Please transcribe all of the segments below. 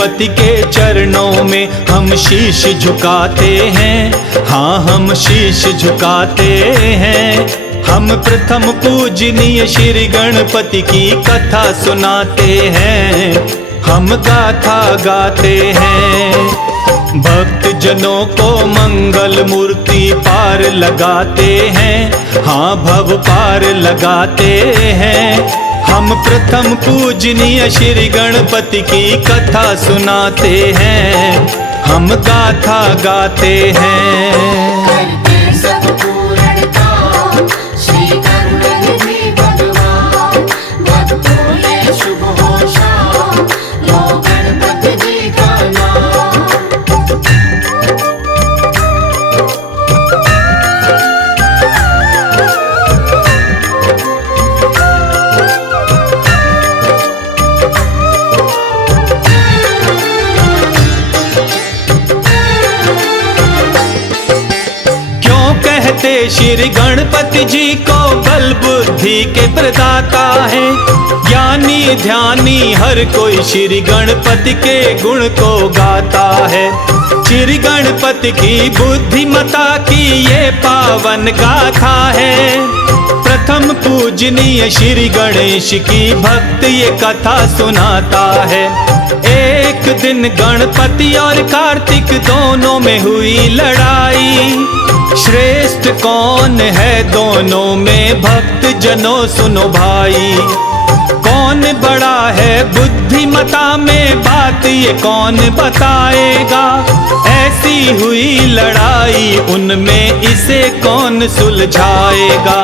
गणपति के चरणों में हम शीश झुकाते हैं। हाँ, हम शीश झुकाते हैं। हम प्रथम पूजनीय श्री गणपति की कथा सुनाते हैं। हम गाथा गाते हैं। भक्त जनों को मंगल मूर्ति पार लगाते हैं। हाँ, भव पार लगाते हैं। हम प्रथम पूजनीय श्री गणपति की कथा सुनाते हैं। हम गाथा गाते हैं। करते सब पूर्ण काम श्री गणपति भगवान, भक्तों ये शुभ हो शाम, लो गणपति जी का नाम। श्री गणपति जी को बल बुद्धि के प्रदाता है। ज्ञानी ध्यानी हर कोई श्री गणपति के गुण को गाता है। श्री गणपति की बुद्धिमता की ये पावन गाथा है। प्रथम पूजनीय श्री गणेश की भक्त ये कथा सुनाता है। एक दिन गणपति और कार्तिक दोनों में हुई लड़ाई। श्रेष्ठ कौन है दोनों में, भक्त जनों सुनो भाई। कौन बड़ा है बुद्धिमता में, बात ये कौन बताएगा। ऐसी हुई लड़ाई उनमें, इसे कौन सुलझाएगा।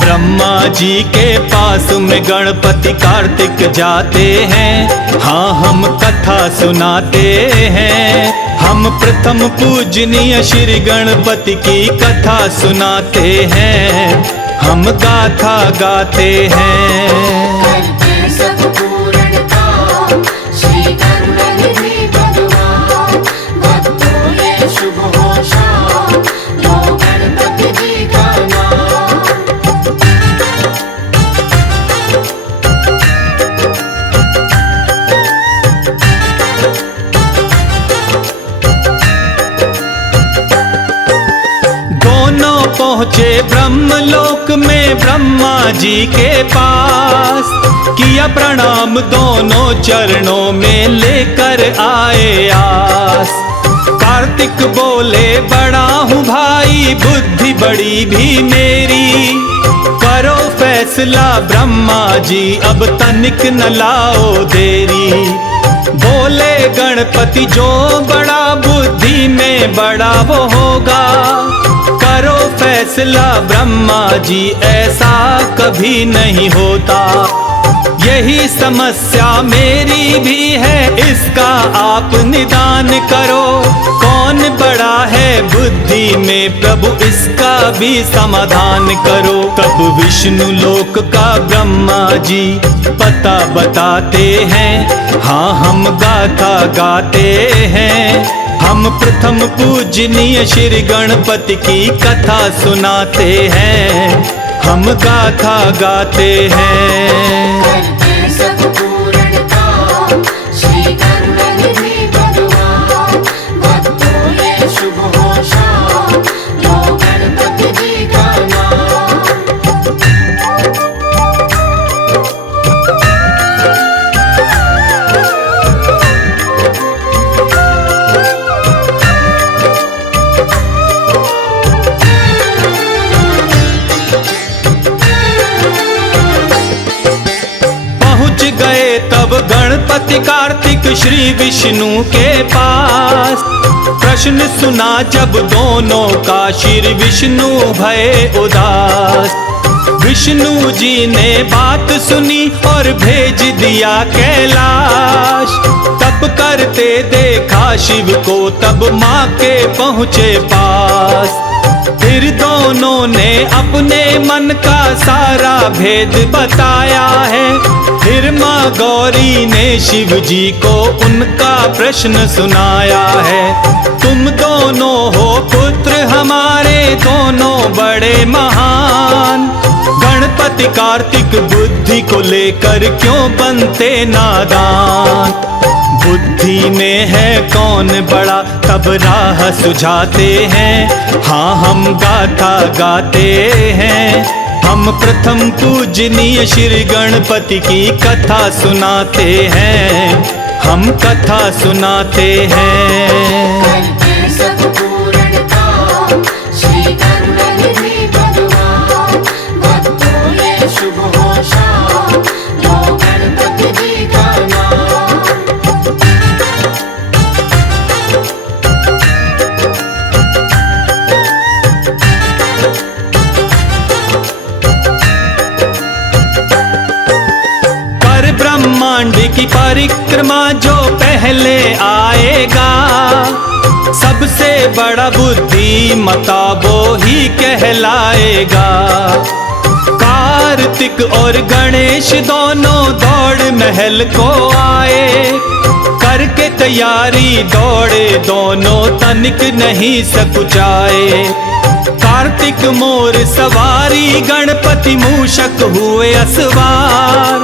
ब्रह्मा जी के पास में गणपति कार्तिक जाते हैं। हाँ, हम कथा सुनाते हैं। हम प्रथम पूजनीय श्री गणपति की कथा सुनाते हैं। हम गाथा गाते हैं। करते सब पूर्ण काम श्री गणपति भगवान, भक्तों ये शुभ हो शाम, लो गणपति जी का नाम। पहुँचे ब्रह्मलोक में ब्रह्मा जी के पास। किया प्रणाम दोनों चरणों में लेकर आए आस। कार्तिक बोले बड़ा हूँ भाई, बुद्धि बड़ी भी मेरी। करो फैसला ब्रह्मा जी, अब तनिक न लाओ देरी। बोले गणपति जो बड़ा बुद्धि में बड़ा वो होगा। करो फैसला ब्रह्मा जी, ऐसा कभी नहीं होता। यही समस्या मेरी भी है, इसका आप निदान करो। कौन बड़ा है बुद्धि में प्रभु, इसका भी समाधान करो। तब विष्णु लोक का ब्रह्मा जी पता बताते हैं। हाँ, हम गाथा गाते हैं। हम प्रथम पूजनीय श्री गणपति की कथा सुनाते हैं। हम गाथा गाते हैं। करते सब पूर्ण काम श्री गणपति भगवान, भक्तों ये शुभ हो शाम, लो गणपति जी का नाम। तब गणपति कार्तिक श्री विष्णु के पास। प्रश्न सुना जब दोनों का, श्री विष्णु भये उदास। विष्णु जी ने बात सुनी और भेज दिया कैलाश। तप करते देखा शिव को, तब माँ के पहुँचे पास। फिर दोनों ने अपने मन का सारा भेद बताया है। फिर माँ गौरी ने शिव जी को उनका प्रश्न सुनाया है। तुम दोनों हो पुत्र हमारे, दोनों बड़े महान। गणपति कार्तिक बुद्धि को लेकर क्यों बनते नादान। बुद्धि में है कौन बड़ा तब राह सुझाते हैं। हाँ हम गाथा गाते हैं, हम प्रथम पूजनीय श्री गणपति की कथा सुनाते हैं, हम कथा सुनाते हैं। करते सब पूर्ण काम श्री करुणानिधि भगवान, भक्तों ये शुभ हो शाम लो गणपति जी का नाम। कर ब्रह्मांड की परिक्रमा जो पहले आएगा, सबसे बड़ा बुद्धिमता वो ही कहलाएगा। कार्तिक और गणेश दोनों दौड़ महल को आए, करके तैयारी दौड़े दोनों तनिक नहीं सकुचाए। कार्तिक मोर सवारी गणपति मूषक हुए असवार,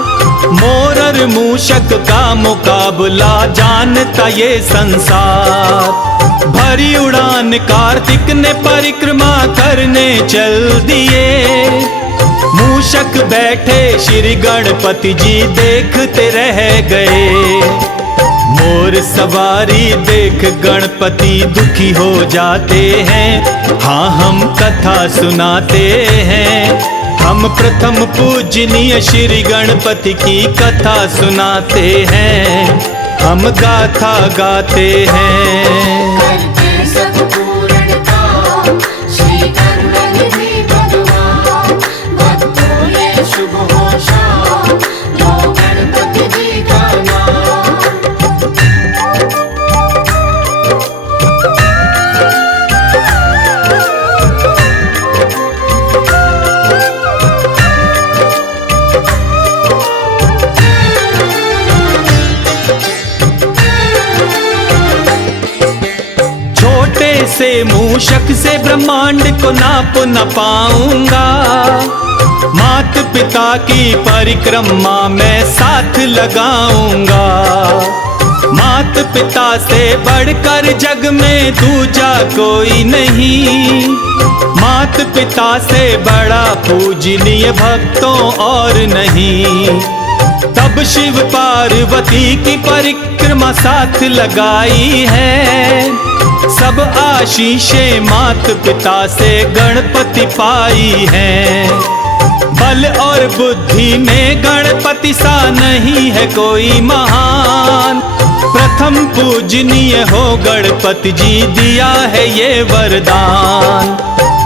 मोर और मूषक का मुकाबला जानता ये संसार। भरी उड़ान कार्तिक ने परिक्रमा करने चल दिए, मूषक बैठे श्री गणपति जी देखते रह गए। मोर सवारी देख गणपति दुखी हो जाते हैं, हाँ हम कथा सुनाते हैं, हम प्रथम पूजनीय श्री गणपति की कथा सुनाते हैं, हम गाथा गाते हैं। करते सब पूर्ण काम श्री करुणानिधि भगवान, भक्तों ये शुभ हो शाम लो गणपति जी का नाम। छोटे से मूषक से ब्रह्मांड को नाप न पाऊंगा, मात पिता की परिक्रमा में साथ लगाऊंगा। मात पिता से बढ़कर जग में दूजा कोई नहीं, मात पिता से बड़ा पूजनीय भक्तों और नहीं। तब शिव पार्वती की परिक्रमा साथ लगाई है, सब आशीषें मात पिता से गणपति पाई हैं। बल और बुद्धि में गणपति सा नहीं है कोई महान, प्रथम पूजनीय हो गणपति जी दिया है ये वरदान।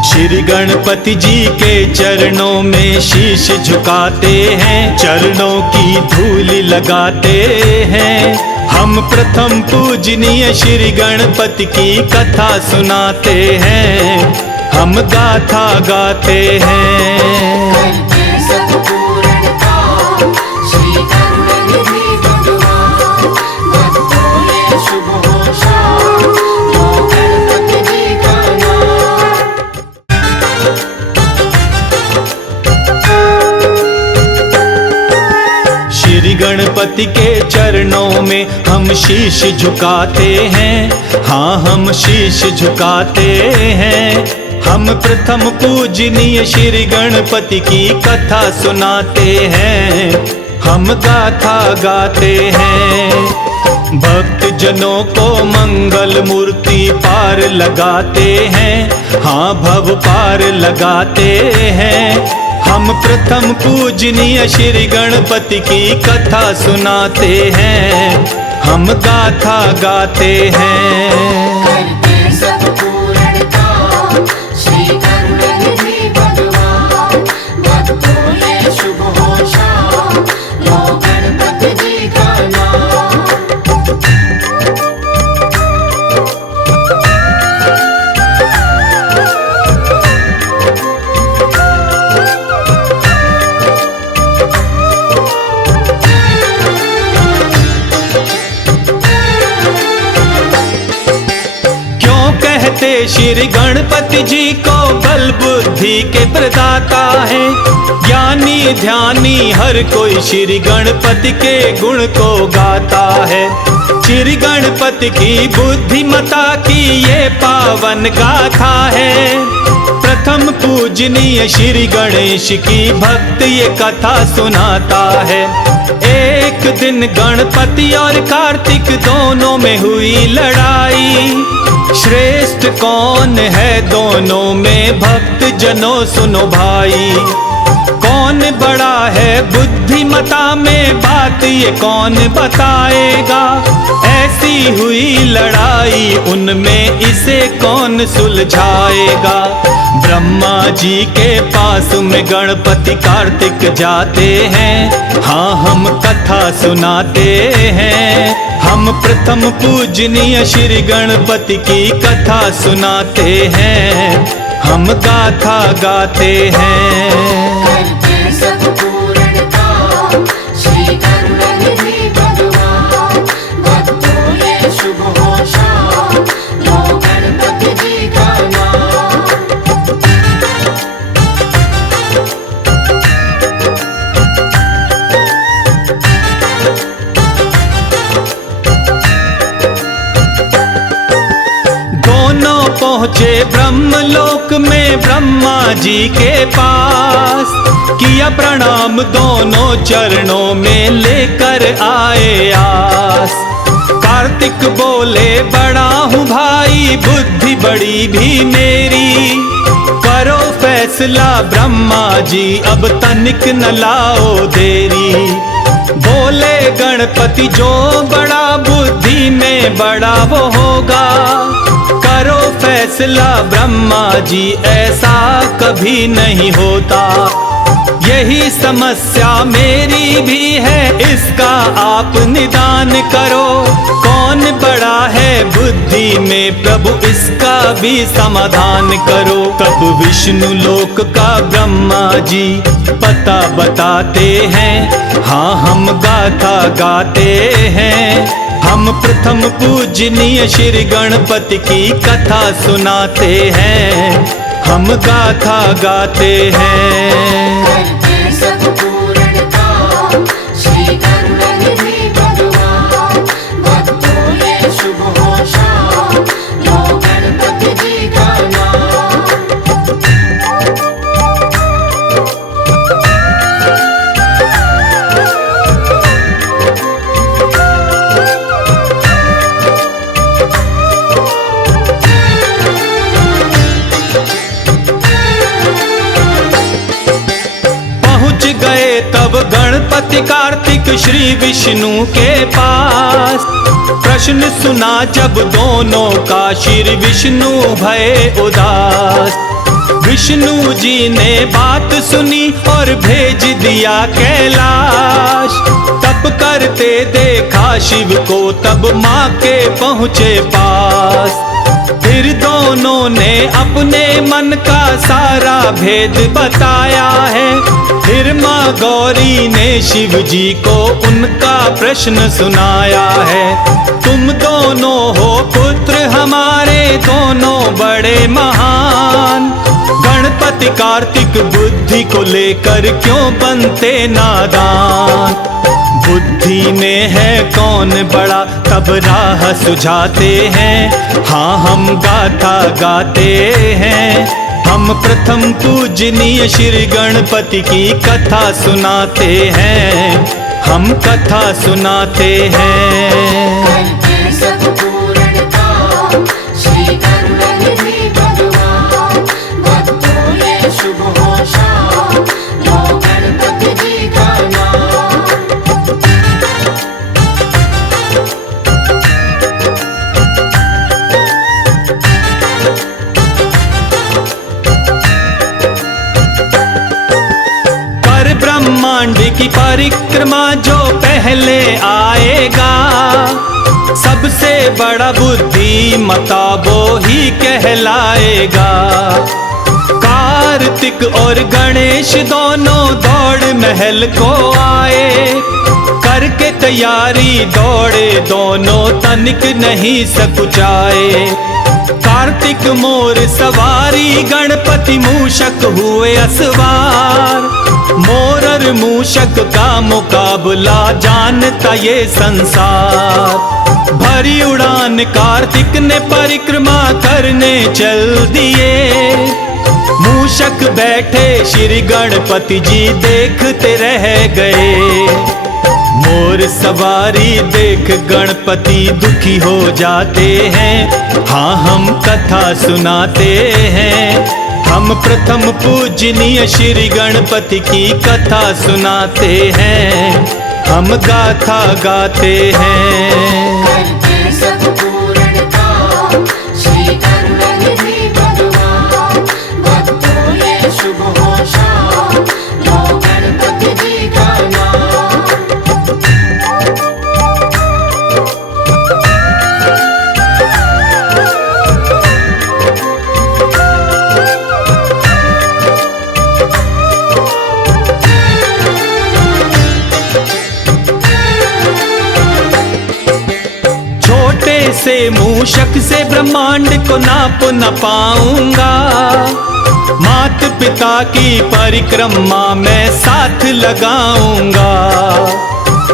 श्री गणपति जी के चरणों में शीश झुकाते हैं, चरणों की धूल लगाते हैं, हम प्रथम पूजनीय श्री गणपति की कथा सुनाते हैं, हम गाथा गाते हैं। करते सब पूर्ण काम श्री करुणानिधि भगवान, भक्तों ये शुभ हो शाम लो गणपति जी का नाम। श्री गणपति के चरणों में हम शीश झुकाते हैं, हाँ हम शीश झुकाते हैं, हम प्रथम पूजनीय श्री गणपति की कथा सुनाते हैं, हम गाथा गाते हैं। भक्त जनों को मंगल मूर्ति पार लगाते हैं, हाँ भव पार लगाते हैं, हम प्रथम पूजनीय श्री गणपति की कथा सुनाते हैं, हम गाथा गाते हैं। करते सब पूर्ण काम श्री करुणानिधि भगवान, भक्तों ये शुभ हो शाम लो गणपति जी का नाम। कहते श्री गणपति जी को बल बुद्धि के प्रदाता है, ज्ञानी ध्यानी हर कोई श्री गणपति के गुण को गाता है। श्री गणपति की बुद्धिमता की ये पावन गाथा है। प्रथम पूजनीय श्री गणेश की भक्त ये कथा सुनाता है। एक दिन गणपति और कार्तिक दोनों में हुई लड़ाई। श्रेष्ठ कौन है दोनों में भक्त जनों सुनो भाई। कौन बड़ा है बुद्धिमता में बात ये कौन बताएगा। ऐसी हुई लड़ाई उनमें इसे कौन सुलझाएगा। ब्रह्मा जी के पास में गणपति कार्तिक जाते हैं। हाँ हम कथा सुनाते हैं। हम प्रथम पूजनीय श्री गणपति की कथा सुनाते हैं। हम गाथा गाते हैं। करते सब पूर्ण काम श्री गणनिधि भगवान। भक्तों ये शुभ हो शाम लो गणपति जी का नाम। दोनों पहुँचे ब्रह्मलोक में ब्रह्मा जी के पास। किया प्रणाम दोनों चरणों में लेकर आए आस। कार्तिक बोले बड़ा हूँ भाई बुद्धि बड़ी भी मेरी। करो फैसला ब्रह्मा जी अब तनिक न लाओ देरी। बोले गणपति जो बड़ा बुद्धि में बड़ा वो होगा। करो फैसला ब्रह्मा जी ऐसा कभी नहीं होता। यही समस्या मेरी भी है इसका आप निदान करो। कौन बड़ा है बुद्धि में प्रभु इसका भी समाधान करो। तब विष्णु लोक का ब्रह्मा जी पता बताते हैं। हाँ हम गाथा गाते हैं। हम प्रथम पूजनीय श्री गणपति की कथा सुनाते हैं। हम गाथा गाते हैं। करते सब पूर्ण काम श्री गणनिधि भगवान। भक्तों ये शुभ हो शाम लो गणपति जी का नाम। गए तब गणपति कार्तिक श्री विष्णु के पास। प्रश्न सुना जब दोनों का श्री विष्णु भये उदास। विष्णु जी ने बात सुनी और भेज दिया कैलाश। तप करते देखा शिव को तब माँ के पहुँचे पास। फिर दोनों ने अपने मन का सारा भेद बताया है। फिर माँ गौरी ने शिव जी को उनका प्रश्न सुनाया है। तुम दोनों हो पुत्र हमारे दोनों बड़े महान। गणपति कार्तिक बुद्धि को लेकर क्यों बनते नादान। बुद्धि में है कौन बड़ा तब राह सुझाते हैं। हाँ हम गाथा गाते हैं। हम प्रथम पूजनीय श्री गणपति की कथा सुनाते हैं। हम कथा सुनाते हैं। करते सब पूर्ण काम श्री गणनिधि भगवान। भक्तों ये शुभ हो शाम लो गणपति जी का नाम। ब्रह्मांड की परिक्रमा जो पहले आएगा। सबसे बड़ा बुद्धिमता वो ही कहलाएगा। कार्तिक और गणेश दोनों दौड़ महल को आए। करके तैयारी दौड़े दोनों तनिक नहीं सकुचाए। कार्तिक मोर सवारी गणपति मूषक हुए असवार। मोर और और मूषक का मुकाबला जानता ये संसार। भरी उड़ान कार्तिक ने परिक्रमा करने चल दिए। मूषक बैठे श्री गणपति जी देखते रह गए। मोर सवारी देख गणपति दुखी हो जाते हैं। हाँ हम कथा सुनाते हैं। हम प्रथम पूजनीय श्री गणपति की कथा सुनाते हैं। हम गाथा गाते हैं। करते सब पूर्ण काम श्री कर्मनिधि भगवान। भक्तों ये शुभ हो शाम लो गणपति जी का नाम। छोटे से मूषक से ब्रह्मांड को नाप न पाऊंगा। मात पिता की परिक्रमा में साथ लगाऊंगा।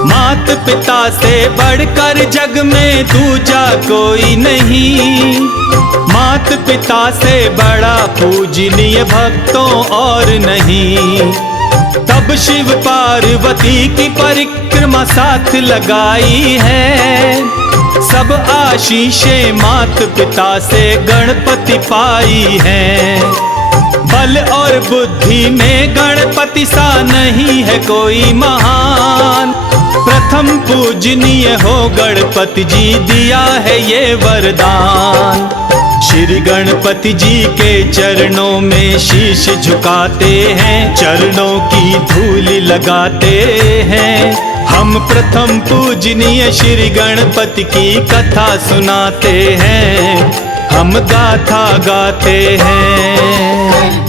मात पिता से बढ़कर जग में दूजा कोई नहीं। मात पिता से बड़ा पूजनीय भक्तों और नहीं। तब शिव पार्वती की परिक्रमा साथ लगाई है। सब आशीषें मात पिता से गणपति पाई हैं। बल और बुद्धि में गणपति सा नहीं है कोई महान। प्रथम पूजनीय हो गणपति जी दिया है ये वरदान। श्री गणपति जी के चरणों में शीश झुकाते हैं। चरणों की धूल लगाते हैं। हम प्रथम पूजनीय श्री गणपति की कथा सुनाते हैं। हम गाथा गाते हैं।